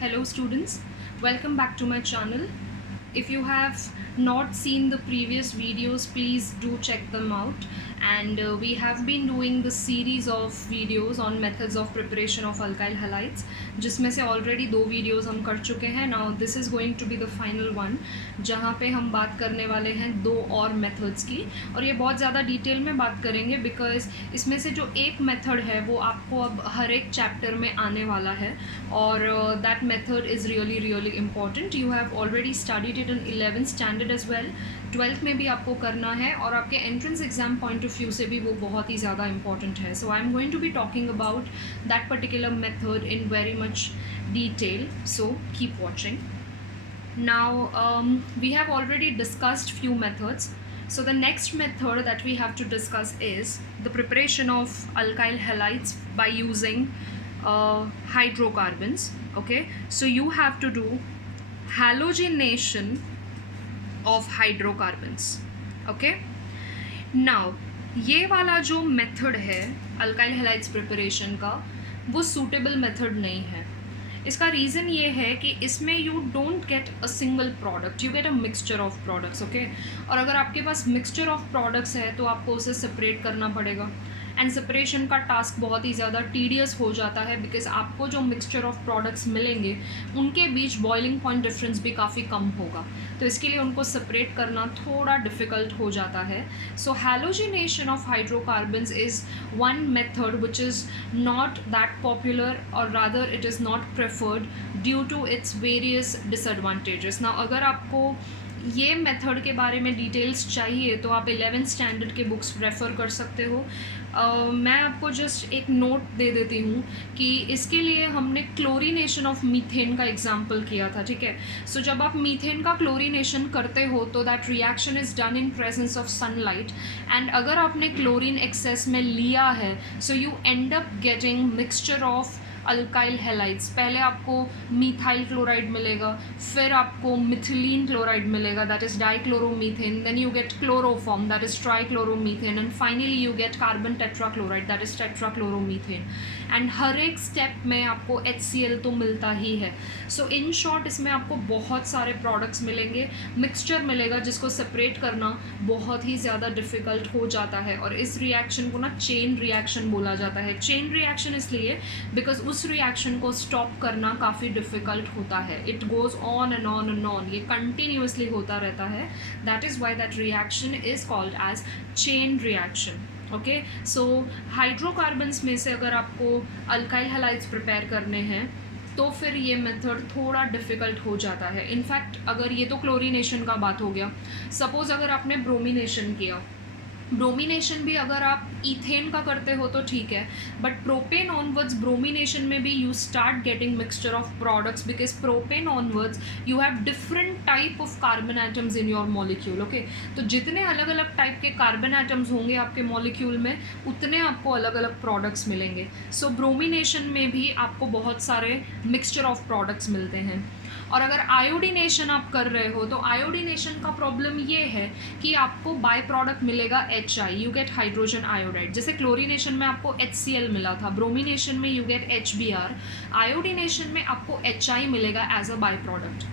Hello students, welcome back to my channel. If you have not seen the previous videos, please do check them out. And we have been doing the series of videos on methods of preparation of alkyl halides, जिसमें से already 2 videos हम कर चुके हैं. Now this is going to be the final one, जहाँ पे हम बात करने वाले हैं 2 और methods की. और ये बहुत ज़्यादा डिटेल में बात करेंगे बिकॉज इसमें से जो एक मेथड है वो आपको अब हर एक चैप्टर में आने वाला है और that method is really important. You have already studied it in 11th standard as well. 12th में भी आपको करना है और आपके entrance exam point of view से भी वो बहुत ही ज़्यादा इंपॉर्टेंट है. So I am going to be talking about that particular method in very much detail. So keep watching. Now we have already discussed few methods. So the next method that we have to discuss is the preparation of alkyl halides by using hydrocarbons. Okay, so you have to do halogenation of hydrocarbons. Okay, now ये वाला जो method है alkyl halides preparation का वो suitable method नहीं है. इसका reason ये है कि इसमें you don't get a single product, you get a mixture of products. Okay, और अगर आपके पास मिक्सचर ऑफ प्रोडक्ट्स है तो आपको उसे सेपरेट करना पड़ेगा एंड सेपरेशन का टास्क बहुत ही ज़्यादा टीडियस हो जाता है बिकॉज आपको जो मिक्सचर ऑफ प्रोडक्ट्स मिलेंगे उनके बीच बॉइलिंग पॉइंट डिफरेंस भी काफ़ी कम होगा, तो इसके लिए उनको सेपरेट करना थोड़ा डिफ़िकल्ट हो जाता है. So halogenation of hydrocarbons is one method which is not that popular और rather it is not preferred due to its various disadvantages. Now अगर आपको ये मेथड के बारे में डिटेल्स चाहिए तो आप 11th स्टैंडर्ड के बुक्स रेफ़र कर सकते हो. मैं आपको जस्ट एक नोट दे देती हूँ कि इसके लिए हमने क्लोरीनेशन ऑफ मीथेन का एग्जाम्पल किया था. ठीक है, सो जब आप मीथेन का क्लोरीनेशन करते हो तो that reaction is done in presence of sunlight and अगर आपने क्लोरीन एक्सेस में लिया है so you end up getting mixture of alkyl halides. पहले आपको मीथाइल क्लोराइड मिलेगा, फिर आपको मिथिलीन क्लोराइड मिलेगा that is dichloromethane, then you get chloroform that is trichloromethane and finally you get carbon tetrachloride that is tetrachloromethane. And हर एक step में आपको HCl तो मिलता ही है. सो इन शॉर्ट इसमें आपको बहुत सारे प्रोडक्ट्स मिलेंगे, मिक्सचर मिलेगा जिसको सेपरेट करना बहुत ही ज़्यादा डिफ़िकल्ट हो जाता है और इस रिएक्शन को ना चेन रिएक्शन बोला जाता है. चेन रिएक्शन इसलिए बिकॉज उस रिएक्शन को स्टॉप करना काफ़ी डिफ़िकल्ट होता है. It goes on and on and on, ये कंटिन्यूसली होता रहता है. That is why that reaction is called as chain reaction. Okay, so hydrocarbons में से अगर आपको अल्काइल हैलाइड्स प्रिपेयर करने हैं तो फिर ये मेथड थोड़ा डिफ़िकल्ट हो जाता है. इनफैक्ट अगर ये तो क्लोरीनेशन का बात हो गया, सपोज़ अगर आपने ब्रोमिनेशन किया, ब्रोमिनेशन भी अगर आप इथेन का करते हो तो ठीक है, बट प्रोपेन ऑनवर्ड्स ब्रोमिनेशन में भी you start getting mixture of products because propane onwards you have different type of carbon atoms in your molecule. Okay, तो जितने अलग अलग टाइप के कार्बन एटम्स होंगे आपके मॉलिक्यूल में उतने आपको अलग अलग प्रोडक्ट्स मिलेंगे. सो ब्रोमिनेशन में भी आपको बहुत सारे मिक्सचर ऑफ प्रोडक्ट्स मिलते हैं. और अगर आयोडीनेशन आप कर रहे हो तो आयोडीनेशन का प्रॉब्लम ये है कि आपको बाय प्रोडक्ट मिलेगा HI, you get hydrogen iodide. जैसे क्लोरीनेशन में आपको HCl मिला था, ब्रोमिनेशन में यू गेट HBr, आयोडीनेशन में आपको HI मिलेगा as a by product.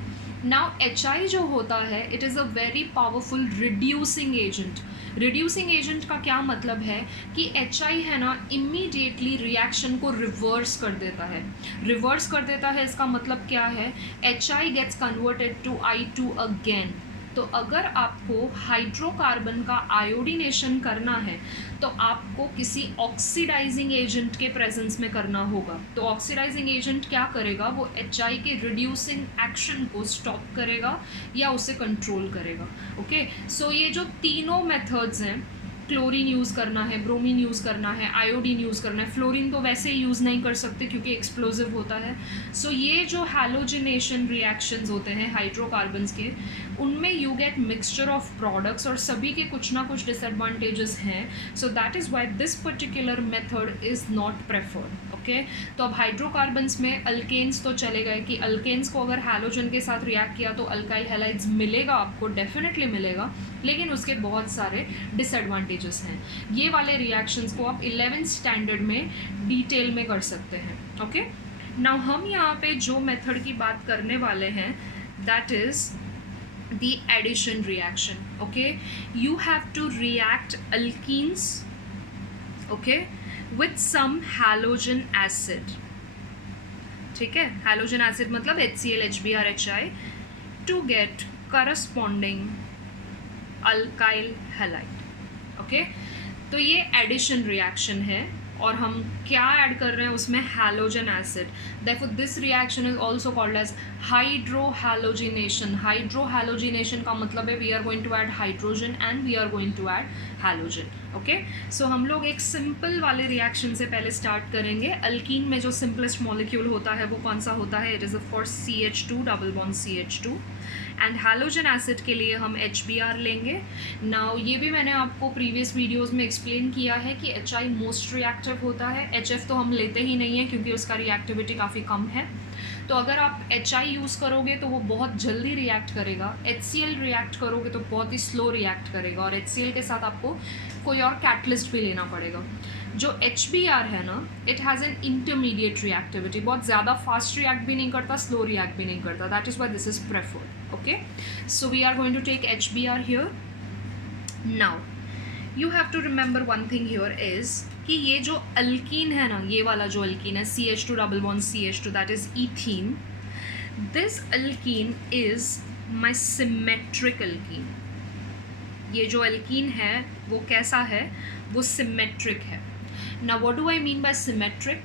Now HI जो होता है it is a very powerful reducing agent. Reducing agent का क्या मतलब है कि HI है ना इमीडिएटली रिएक्शन को रिवर्स कर देता है. रिवर्स कर देता है इसका मतलब क्या है, HI gets converted to I2 again. तो अगर आपको हाइड्रोकार्बन का आयोडीनेशन करना है तो आपको किसी ऑक्सीडाइजिंग एजेंट के प्रेजेंस में करना होगा. तो ऑक्सीडाइजिंग एजेंट क्या करेगा, वो HI के रिड्यूसिंग एक्शन को स्टॉप करेगा या उसे कंट्रोल करेगा. ओके, सो ये जो तीनों मेथड्स हैं, क्लोरीन यूज़ करना है, ब्रोमीन यूज़ करना है, आयोडीन यूज़ करना है, फ्लोरीन तो वैसे ही यूज़ नहीं कर सकते क्योंकि एक्सप्लोजिव होता है. सो ये जो हैलोजिनेशन रिएक्शंस होते हैं हाइड्रोकार्बन्स के, उनमें you get mixture of products और सभी के कुछ ना कुछ डिसएडवांटेजेस हैं. So that is why this particular method is not preferred. Okay, तो अब हाइड्रोकार्बन्स में अल्केन्स तो चले गए कि अल्केन्स को अगर हैलोजन के साथ रिएक्ट किया तो अल्काइल हैलाइड्स मिलेगा, आपको डेफिनेटली मिलेगा, लेकिन उसके बहुत सारे डिसएडवांटेजेस हैं. ये वाले रिएक्शंस को आप 11th स्टैंडर्ड में डिटेल में कर सकते हैं. ओके, नाउ हम यहाँ पे जो मेथड की बात करने वाले हैं that is the addition reaction. Okay, you have to react alkenes, okay, with some halogen acid. ठीक है, halogen acid मतलब HCl, HBr, HI to get corresponding alkyl halide. Okay, तो ये एडिशन रिएक्शन है और हम क्या ऐड कर रहे हैं उसमें halogen acid. Therefore this reaction is also called as hydrohalogenation. Hydrohalogenation का मतलब है we are going to add hydrogen and we are going to add halogen. Okay, so हम लोग एक सिंपल वाले रिएक्शन से पहले स्टार्ट करेंगे. अल्कीन में जो सिंपलेस्ट मॉलिक्यूल होता है वो कौन सा होता है? It is of course CH2 double bond CH2. And halogen acid के लिए हम HBr लेंगे. नाउ ये भी मैंने आपको प्रीवियस वीडियोस में एक्सप्लेन किया है कि HI मोस्ट रिएक्टिव होता है. HF तो हम लेते ही नहीं हैं क्योंकि उसका रिएक्टिविटी काफ़ी कम है. तो अगर आप HI यूज़ करोगे तो वो बहुत जल्दी रिएक्ट करेगा. HCl रिएक्ट करोगे तो बहुत ही स्लो रिएक्ट करेगा और HCl के साथ आपको कोई और कैटलिस्ट भी लेना पड़ेगा. जो HBr है ना, it has an intermediate reactivity. बहुत ज़्यादा फास्ट रिएक्ट भी नहीं करता, स्लो रिएक्ट भी नहीं करता. That is why this is preferred. Okay, so we are going to take HBr here. Now you have to remember one thing here is कि ये जो अल्कीन है ना, ये वाला जो अल्कीन है CH2 double bond CH2 that is ethene. This alkyne is my symmetric alkyne. ये जो अल्कीन है वो कैसा है? वो सिमेट्रिक है. Now what do I mean by symmetric?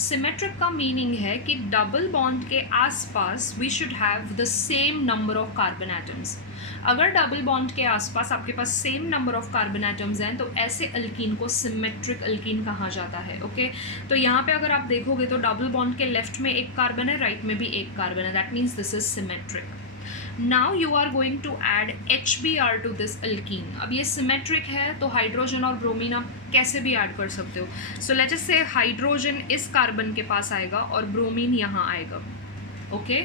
Symmetric का मीनिंग है कि डबल बॉन्ड के आसपास we should have the same number of carbon atoms. अगर डबल बॉन्ड के आसपास आपके पास same number of carbon atoms हैं तो ऐसे अल्कीन को सिमेट्रिक अल्कीन कहा जाता है. ओके, तो यहाँ पे अगर आप देखोगे तो डबल बॉन्ड के लेफ्ट में एक कार्बन है, राइट में भी एक कार्बन है. That means this is symmetric. Now you are going to add HBr to this alkene. अब ये सिमेट्रिक है तो हाइड्रोजन और ब्रोमीन आप कैसे भी ऐड कर सकते हो. सो लेट अस से हाइड्रोजन इस कार्बन के पास आएगा और ब्रोमीन यहाँ आएगा. Okay,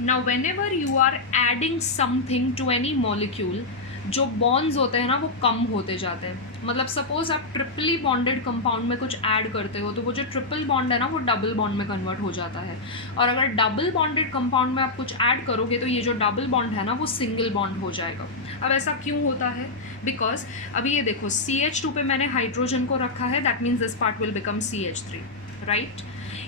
now whenever you are adding something to any molecule, जो बॉन्ड्स होते हैं ना वो कम होते जाते हैं. मतलब सपोज आप ट्रिपली बॉन्डेड कंपाउंड में कुछ ऐड करते हो तो वो जो ट्रिपल बॉन्ड है ना वो डबल बॉन्ड में कन्वर्ट हो जाता है. और अगर डबल बॉन्डेड कंपाउंड में आप कुछ ऐड करोगे तो ये जो डबल बॉन्ड है ना वो सिंगल बॉन्ड हो जाएगा. अब ऐसा क्यों होता है? बिकॉज अभी ये देखो CH2 पे मैंने हाइड्रोजन को रखा है, that means this part will become CH3, right.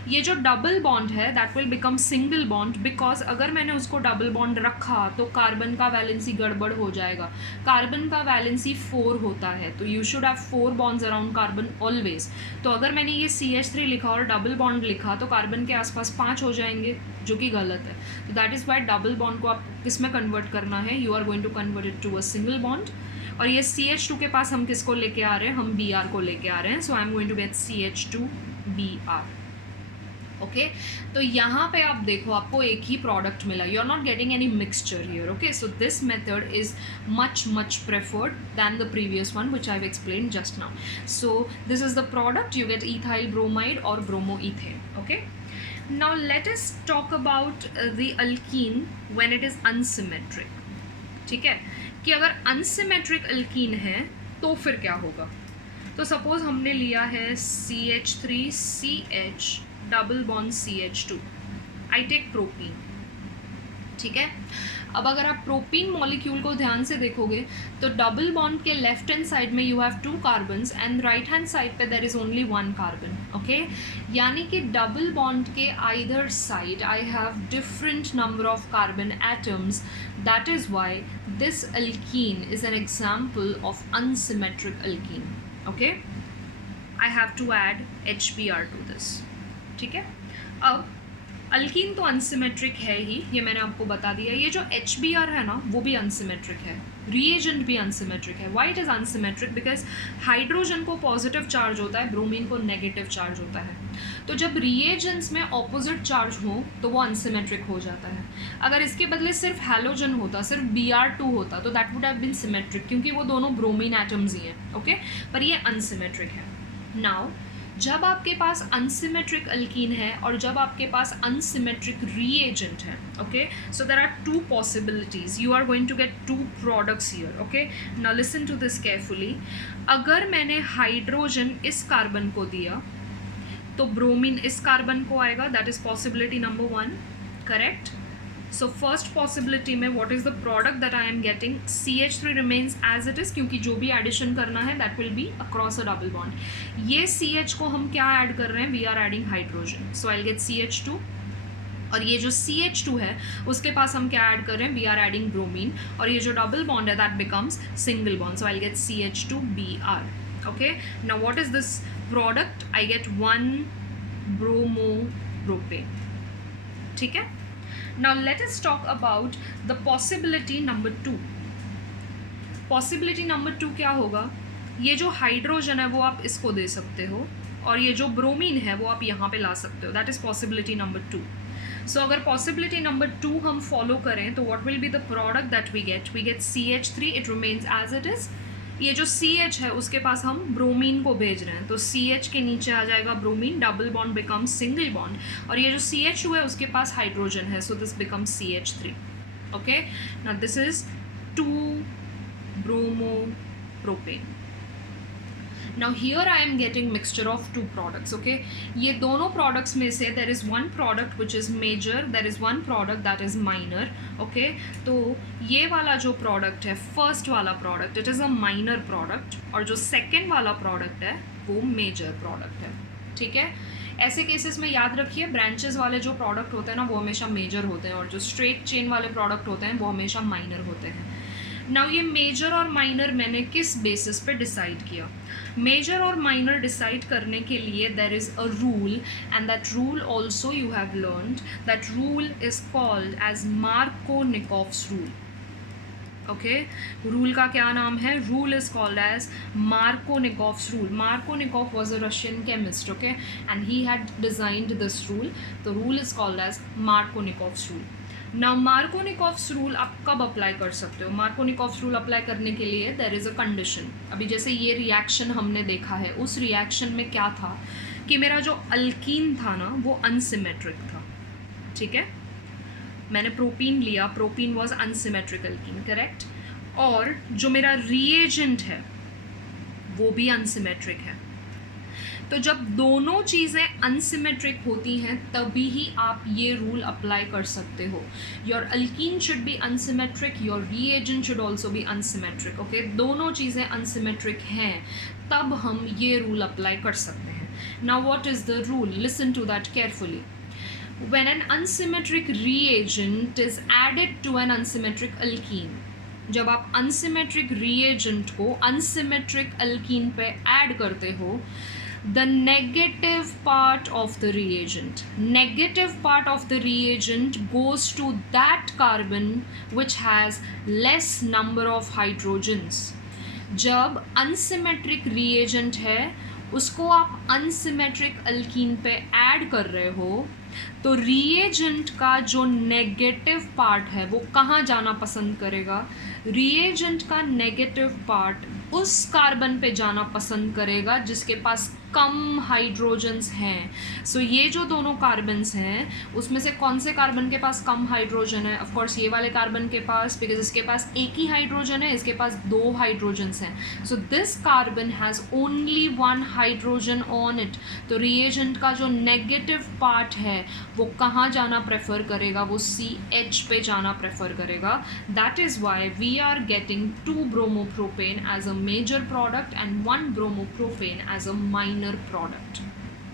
ये जो डबल बॉन्ड है that will become single bond because अगर मैंने उसको डबल बॉन्ड रखा तो कार्बन का वैलेंसी गड़बड़ हो जाएगा. कार्बन का वैलेंसी 4 होता है तो you should have 4 bonds around carbon always. तो अगर मैंने ये CH3 लिखा और डबल बॉन्ड लिखा तो कार्बन के आसपास 5 हो जाएंगे, जो कि गलत है. तो that is why double bond को आप किस में कन्वर्ट करना है? You are going to convert it to a single bond. और ये CH2 के पास हम किसको लेके आ रहे हैं? हम Br को लेके आ रहे हैं. So I am going to get CH2Br. Okay, तो यहाँ पे आप देखो आपको एक ही प्रोडक्ट मिला. You are not getting any mixture here. Okay, so this method is much preferred than the previous one which I have explain just now. So this is the product. You get ethyl bromide और bromoethane. Okay, now let us talk about the alkene when it is unsymmetric. ठीक है, कि अगर unsymmetric alkyne है तो फिर क्या होगा. तो सपोज हमने लिया है CH3CH double bond CH2. I take propene. ठीक है, अब अगर आप प्रोपीन मॉलिक्यूल को ध्यान से देखोगे तो डबल बॉन्ड के लेफ्ट हैंड साइड में you have 2 carbons and right hand side पे there is only 1 carbon. Okay, यानी कि डबल बॉन्ड के either side I have different number of carbon atoms. That is why this alkene is an example of unsymmetric alkene. Okay, I have to add HBr to this. ठीक है, अब alkyne तो unsymmetric है ही, ये मैंने आपको बता दिया. ये जो HBr है ना वो भी अनसिमेट्रिक है, रिएजेंट भी अनसिमेट्रिक है. Why it is unsymmetric? Because hydrogen को पॉजिटिव चार्ज होता है, ब्रोमीन को नेगेटिव चार्ज होता है. तो जब रिएजेंट्स में ऑपोजिट चार्ज हो तो वो अनसिमेट्रिक हो जाता है. अगर इसके बदले सिर्फ हैलोजन होता, सिर्फ Br2 होता तो that would have been symmetric क्योंकि वो दोनों ब्रोमीन एटम्स ही हैं. ओके, पर ये अनसिमेट्रिक है. नाउ जब आपके पास अनसिमेट्रिक अल्कीन है और जब आपके पास अनसिमेट्रिक रिएजेंट है, okay, so there are 2 possibilities. You are going to get 2 products here. Okay, now listen to this carefully. अगर मैंने हाइड्रोजन इस कार्बन को दिया तो ब्रोमीन इस कार्बन को आएगा, that is possibility number 1, correct. So first possibility में what is the product that I am getting, CH3 remains as it is, क्योंकि जो भी एडिशन करना है that will be across a double bond. ये CH को हम क्या ऐड कर रहे हैं, we are adding hydrogen, so I will get CH2. और ये जो CH2 है उसके पास हम क्या ऐड कर रहे हैं, वी आर एडिंग ब्रोमीन, और ये जो डबल बॉन्ड है that becomes single bond, so I will gate CH2Br. Okay, now what is this product, I get 1 bromopropane. ठीक है. Now let us talk about the possibility number 2. Possibility number 2 क्या होगा, ये जो हाइड्रोजन है वो आप इसको दे सकते हो, और ये जो ब्रोमीन है वो आप यहाँ पे ला सकते हो, that is possibility number 2. So अगर पॉसिबिलिटी नंबर 2 हम फॉलो करें तो what will be the product that we get CH3, it remains as it is. ये जो CH है उसके पास हम ब्रोमीन को भेज रहे हैं, तो CH के नीचे आ जाएगा bromine, double bond becomes single bond, और ये जो CH2 है उसके पास हाइड्रोजन है, so this becomes CH3. Okay, now this is 2 bromopropane. Now here I am getting mixture of 2 products. Okay, ये दोनों products में से there is one product which is major, there is one product that is minor. Okay, तो ये वाला जो product है, first वाला product, it is a minor product, और जो second वाला product है वो major product है. ठीक है. ऐसे केसेस में याद रखिए ब्रांचेस वाले जो प्रोडक्ट होते हैं ना वो हमेशा मेजर होते हैं, और जो स्ट्रेट चेन वाले प्रोडक्ट होते हैं वो हमेशा माइनर होते हैं. नाउ ये मेजर और माइनर मैंने किस बेसिस पे डिसाइड किया, मेजर और माइनर डिसाइड करने के लिए there is a rule, and that rule also you have learned, that rule is called as Markovnikov's rule. Okay, rule का क्या नाम है, rule is called as Markovnikov's rule. Markovnikov was a Russian chemist, okay, and he had designed this rule, तो rule is called as Markovnikov's rule. Now Markovnikov's rule आप कब apply कर सकते हो, मार्कोनिकॉफ्स रूल अप्लाई करने के लिए there is a condition. अभी जैसे ये रिएक्शन हमने देखा है, उस रिएक्शन में क्या था कि मेरा जो अल्कीन था ना वो अनसिमेट्रिक था. ठीक है, मैंने प्रोपीन लिया, propene was unsymmetric alkyne, correct, और जो मेरा रिएजेंट है वो भी अनसिमेट्रिक है. तो जब दोनों चीज़ें अनसिमेट्रिक होती हैं तभी ही आप ये रूल अप्लाई कर सकते हो. Your alkyne should be unsymmetric, your reagent should also be unsymmetric. Okay, दोनों चीज़ें अनसिमेट्रिक हैं तब हम ये रूल अप्लाई कर सकते हैं. Now what is the rule, listen to that carefully. When an unsymmetric reagent is added to an unsymmetric alkene, जब आप unsymmetric reagent को unsymmetric alkene पे add करते हो, the negative part of the reagent goes to that carbon which has less number of hydrogens. जब unsymmetric reagent है उसको आप unsymmetric alkene पे add कर रहे हो तो रिएजेंट का जो नेगेटिव पार्ट है वो कहाँ जाना पसंद करेगा, रिएजेंट का नेगेटिव पार्ट उस कार्बन पे जाना पसंद करेगा जिसके पास कम हाइड्रोजन्स हैं. सो ये जो दोनों कार्बन्स हैं उसमें से कौन से कार्बन के पास कम हाइड्रोजन है, ऑफ कोर्स ये वाले कार्बन के पास, बिकॉज इसके पास एक ही हाइड्रोजन है, इसके पास 2 हाइड्रोजन्स हैं. So this carbon has only 1 hydrogen on it. तो रिएजेंट का जो नेगेटिव पार्ट है वो कहाँ जाना प्रेफर करेगा, वो CH पे जाना प्रेफर करेगा. That is why we are getting 2 bromopropane as a major product and 1 bromopropane as a minor product.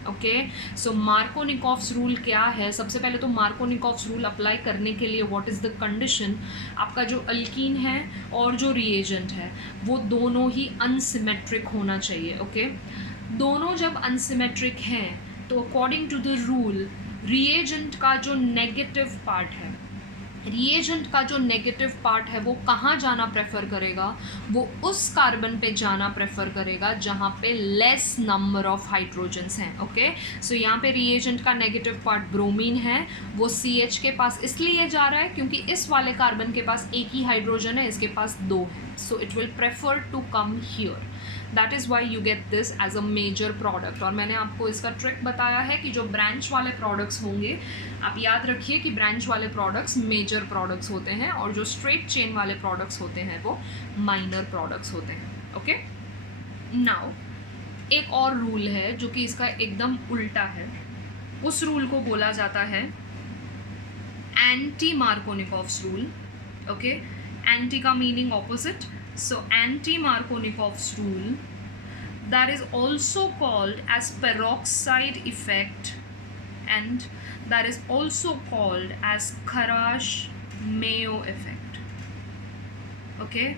Okay, so Markovnikov's rule क्या है, सबसे पहले तो मार्कोनिकॉफ्स रूल अप्लाई करने के लिए व्हाट इज़ द कंडीशन, आपका जो अल्कीन है और जो रिएजेंट है वो दोनों ही अनसिमेट्रिक होना चाहिए. ओके, दोनों जब अनसिमेट्रिक हैं तो according to the rule reagent का जो नेगेटिव पार्ट है, रिएजेंट का जो नेगेटिव पार्ट है वो कहाँ जाना प्रेफर करेगा, वो उस कार्बन पे जाना प्रेफर करेगा जहाँ पे लेस नंबर ऑफ हाइड्रोजन्स हैं. ओके, सो यहाँ पे रिएजेंट का नेगेटिव पार्ट ब्रोमीन है, वो CH के पास इसलिए जा रहा है क्योंकि इस वाले कार्बन के पास एक ही हाइड्रोजन है, इसके पास 2 है. So it will prefer to come here. That is why you get this as a major product. और मैंने आपको इसका ट्रिक बताया है कि जो ब्रांच वाले प्रोडक्ट्स होंगे, आप याद रखिए कि ब्रांच वाले प्रोडक्ट्स मेजर प्रोडक्ट्स होते हैं और जो स्ट्रेट चेन वाले प्रोडक्ट्स होते हैं वो माइनर प्रोडक्ट्स होते हैं. ओके, नाउ एक और रूल है जो कि इसका एकदम उल्टा है, उस रूल को बोला जाता है anti Markovnikov's rule. Okay, anti का meaning opposite, so anti Markovnikov's rule, that is also called as peroxide effect, and that is also called as Kharash-Mayo effect. Okay,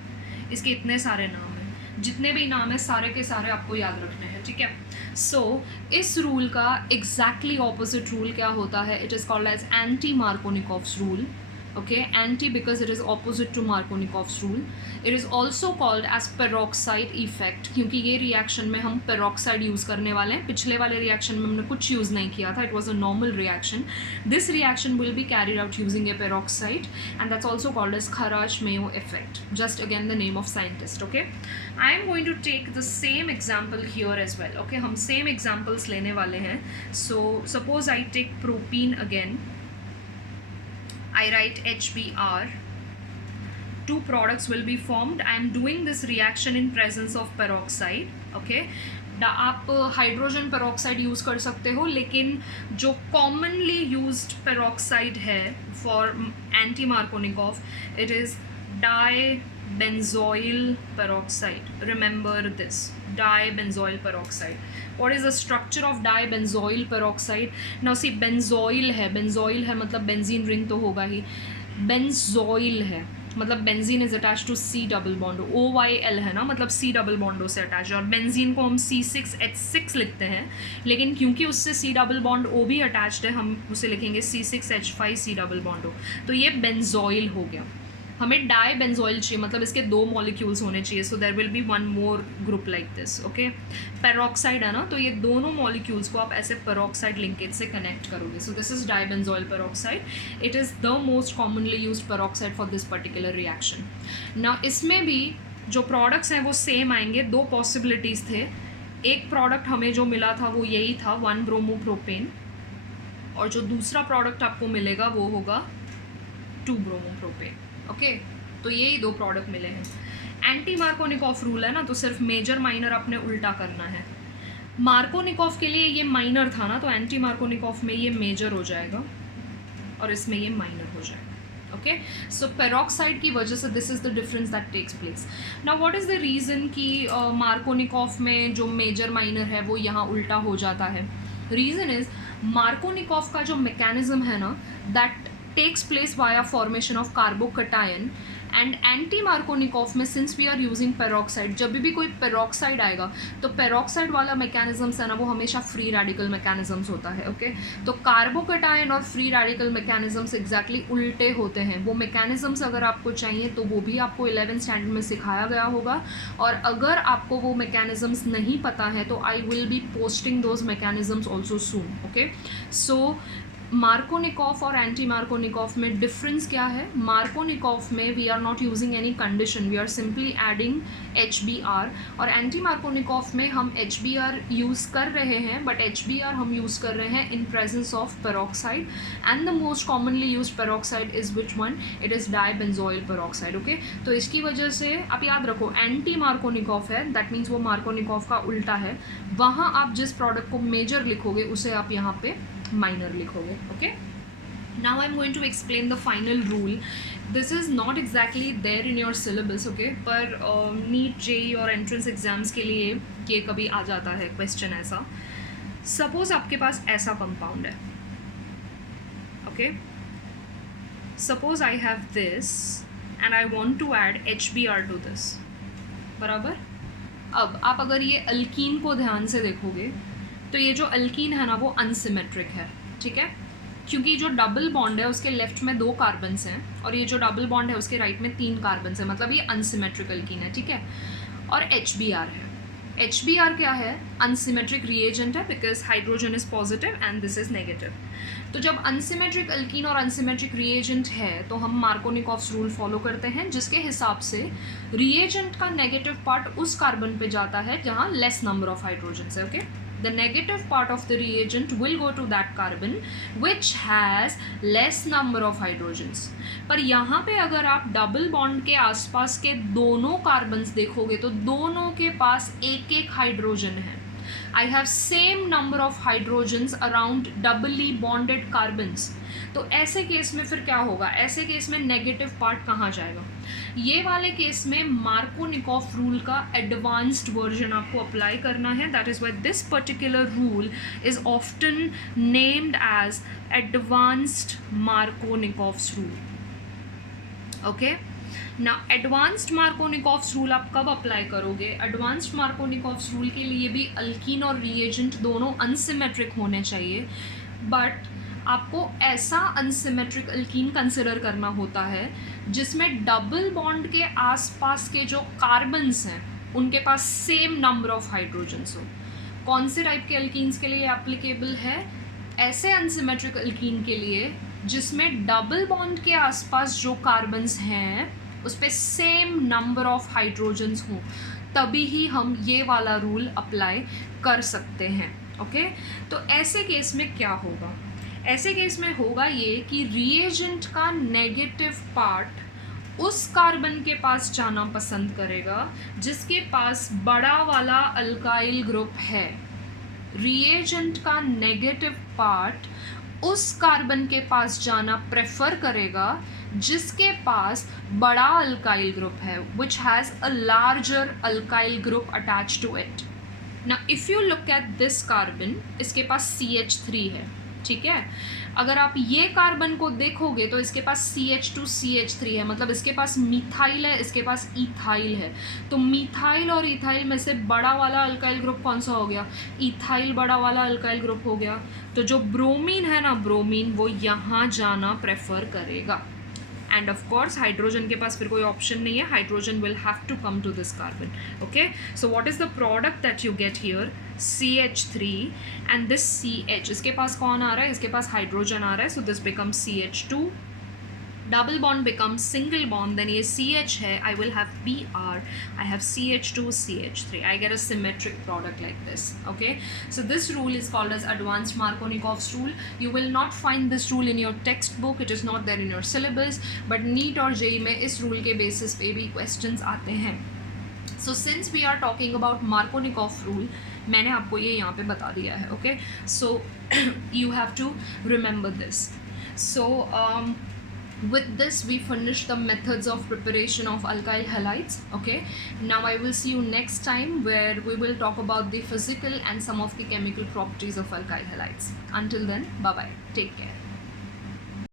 इसके इतने सारे नाम हैं, जितने भी नाम हैं सारे के सारे आपको याद रखने हैं, ठीक है. सो इस रूल का एग्जैक्टली ऑपोजिट रूल क्या होता है? It is called as anti Markovnikov's rule. Okay, anti because it is opposite to Markovnikov's rule. It is also called as peroxide effect, क्योंकि ये रिएक्शन में हम peroxide यूज़ करने वाले हैं. पिछले वाले रिएक्शन में हमने कुछ यूज़ नहीं किया था, it was a normal reaction. This reaction will be carried out using a peroxide, and that's also called as Kharash-Mayo effect. Just again the name of scientist. Okay, I am going to take the same example here as well. Okay, हम same examples लेने वाले हैं. So suppose I take propene again. I write HBr. Two products will be formed. I am doing this reaction in presence of peroxide. Okay. आप hydrogen peroxide use कर सकते हो, लेकिन जो कॉमनली यूज्ड पेरोक्साइड है for anti Markovnikov, it is dibenzoyl peroxide. Remember this, dibenzoyl peroxide. What is the structure of dibenzoyl peroxide? Now see, benzoyl है मतलब benzene ring तो होगा ही. benzoyl है मतलब benzene is attach to C double bond. OYL है ना, मतलब C double बॉन्डो से अटैच है. और बेंजीन को हम C6H6 लिखते हैं, लेकिन क्योंकि उससे C डबल बॉन्ड O भी अटैच्ड है, हम उसे लिखेंगे C6H5 C डबल बॉन्डो. तो ये बेंजोइल हो गया. हमें डाई बेंजोइल चाहिए, मतलब इसके 2 मॉलिक्यूल्स होने चाहिए, so there will be 1 more group like this. Okay, peroxide है ना, तो ये दोनों मॉलिक्यूल्स को आप ऐसे पेरोक्साइड लिंकेज से कनेक्ट करोगे. So this is dibenzoyl peroxide. It is the most commonly used peroxide for this particular reaction. ना इसमें भी जो प्रोडक्ट्स हैं वो सेम आएंगे. 2 पॉसिबिलिटीज़ थे. एक प्रोडक्ट हमें जो मिला था वो यही था 1 ब्रोमोप्रोपेन, और जो दूसरा प्रोडक्ट आपको मिलेगा वो होगा 2 ब्रोमोप्रोपेन. ओके, तो यही 2 प्रोडक्ट मिले हैं. एंटी मार्कोनिकॉफ रूल है ना, तो सिर्फ मेजर माइनर आपने उल्टा करना है. मार्कोनिकॉफ के लिए ये माइनर था ना, तो एंटी मार्कोनिकॉफ में ये मेजर हो जाएगा और इसमें ये माइनर हो जाएगा. ओके, सो पेरोक्साइड की वजह से this is the difference that takes place. Now what is the reason कि मार्कोनिकॉफ में जो मेजर माइनर है वो यहाँ उल्टा हो जाता है? रीज़न इज़ मार्कोनिकॉफ का जो मैकेनिज्म है ना, that takes place via formation of carbocation, and anti Markovnikov में since we are using peroxide, जब भी कोई पेरोक्साइड आएगा तो पेरोक्साइड वाला मैकेनिज्म्स है ना वो हमेशा फ्री रेडिकल मैकेनिज्म्स होता है. ओके, तो कार्बोकटायन और फ्री रेडिकल मैकेनिज्म्स एग्जैक्टली उल्टे होते हैं. वो मैकेनिज्म्स अगर आपको चाहिए तो वो भी आपको 11th स्टैंडर्ड में सिखाया गया होगा, और अगर आपको वो मैकेनिज्म्स नहीं पता है तो I will be posting those mechanisms also soon. Okay, so Markovnikov और एंटी मार्कोनिकॉफ में डिफरेंस क्या है? मार्कोनिकॉफ में we are not using any condition, we are simply adding HBr, और एंटी मार्कोनिकॉफ में हम HBr यूज़ कर रहे हैं, बट HBr हम यूज़ कर रहे हैं in presence of peroxide, and the most commonly use peroxide is which one? It is dibenzoyl peroxide. Okay, तो इसकी वजह से आप याद रखो, एंटी मार्कोनिकॉफ है, दैट मीन्स वो मार्कोनिकॉफ का उल्टा है. वहाँ आप जिस प्रोडक्ट को मेजर लिखोगे उसे आप यहाँ पे माइनर लिखोगे. Okay, now I am going to explain the final rule. This is not exactly there in your syllabus. Okay, पर नीट जेई और एंट्रेंस एग्जाम्स के लिए ये कभी आ जाता है क्वेश्चन ऐसा. सपोज आपके पास ऐसा कंपाउंड है. Okay, suppose I have this and I want to add HBr to this. बराबर. अब आप अगर ये अल्कीन को ध्यान से देखोगे तो ये जो अल्कीन है ना वो अनसिमेट्रिक है. ठीक है, क्योंकि जो डबल बॉन्ड है उसके लेफ्ट में 2 कार्बन्स हैं और ये जो डबल बॉन्ड है उसके राइट में 3 कार्बन्स हैं, मतलब ये अनसिमेट्रिक अल्कीन है. ठीक है, और HBr है. HBr क्या है? अनसिमेट्रिक रिएजेंट है, because hydrogen is positive and this is negative. तो जब अनसिमेट्रिक अल्कीन और अनसिमेट्रिक रिएजेंट है तो हम मार्कोनिकॉफ्स रूल फॉलो करते हैं, जिसके हिसाब से रिएजेंट का नेगेटिव पार्ट उस कार्बन पे जाता है जहाँ लेस नंबर ऑफ हाइड्रोजन्स है. Okay, the negative part of the reagent will go to that carbon which has less number of hydrogens. पर यहाँ पे अगर आप डबल बॉन्ड के आसपास के दोनों कार्बन्स देखोगे तो दोनों के पास एक हाइड्रोजन है. I have same number of hydrogens around doubly bonded carbons. तो ऐसे केस में फिर क्या होगा, ऐसे केस में नेगेटिव पार्ट कहाँ जाएगा? ये वाले केस में मार्कोनिकॉफ रूल का एडवांस्ड वर्जन आपको अप्लाई करना है. That is why this particular rule is often named as advanced Markovnikov's rule. Okay, ना एडवांस्ड मार्कोनिकॉफ्स रूल आप कब अप्लाई करोगे? एडवांस्ड मार्कोनिकॉफ्स रूल के लिए भी अल्कीन और रिएजेंट दोनों अनसिमेट्रिक होने चाहिए, बट आपको ऐसा अनसिमेट्रिक अल्कीन कंसिडर करना होता है जिसमें डबल बॉन्ड के आसपास के जो कार्बन्स हैं उनके पास सेम नंबर ऑफ हाइड्रोजन्स हो. कौन से टाइप के अल्कीन्स के लिए एप्लीकेबल है? ऐसे अनसिमेट्रिक अल्कीन के लिए जिसमें डबल बॉन्ड के आसपास जो कार्बन्स हैं उस पर सेम नंबर ऑफ हाइड्रोजन्स हों, तभी ही हम ये वाला रूल अप्लाई कर सकते हैं. ओके, तो ऐसे केस में क्या होगा? ऐसे केस में होगा ये कि रिएजेंट का नेगेटिव पार्ट उस कार्बन के पास जाना पसंद करेगा जिसके पास बड़ा वाला अल्काइल ग्रुप है. रिएजेंट का नेगेटिव पार्ट उस कार्बन के पास जाना प्रेफर करेगा जिसके पास बड़ा अल्काइल ग्रुप है, which has a larger alkyl group attached to it. Now if you look at this carbon, इसके पास CH3 है, ठीक है. अगर आप ये कार्बन को देखोगे तो इसके पास CH2CH3 है, मतलब इसके पास मिथाइल है, इसके पास इथाइल है. तो मिथाइल और इथाइल में से बड़ा वाला अल्काइल ग्रुप कौन सा हो गया? इथाइल बड़ा वाला अल्काइल ग्रुप हो गया. तो जो ब्रोमीन है ना, ब्रोमीन, वो यहाँ जाना प्रेफर करेगा. एंड ऑफ कोर्स हाइड्रोजन के पास फिर कोई ऑप्शन नहीं है, hydrogen will have to come to this carbon. Okay, so what is the product that you get here? CH3 and this CH. इसके पास कौन आ रहा है? इसके पास हाइड्रोजन आ रहा है, so this becomes CH2. Double bond becomes single bond, then ये CH है, I will have Br, I have CH2 CH3, I get a symmetric product like this. Okay, so this rule is called as advanced Markovnikov's rule. You will not find this rule in your textbook, it is not there in your syllabus, but NEET और JEE में इस rule के basis पे भी questions आते हैं. So since we are talking about Markovnikov rule, मैंने आपको ये यहाँ पे बता दिया है. Okay, so you have to remember this. So with this we finish the methods of preparation of alkyl halides. Okay, now I will see you next time where we will talk about the physical and some of the chemical properties of alkyl halides. Until then, bye bye, take care.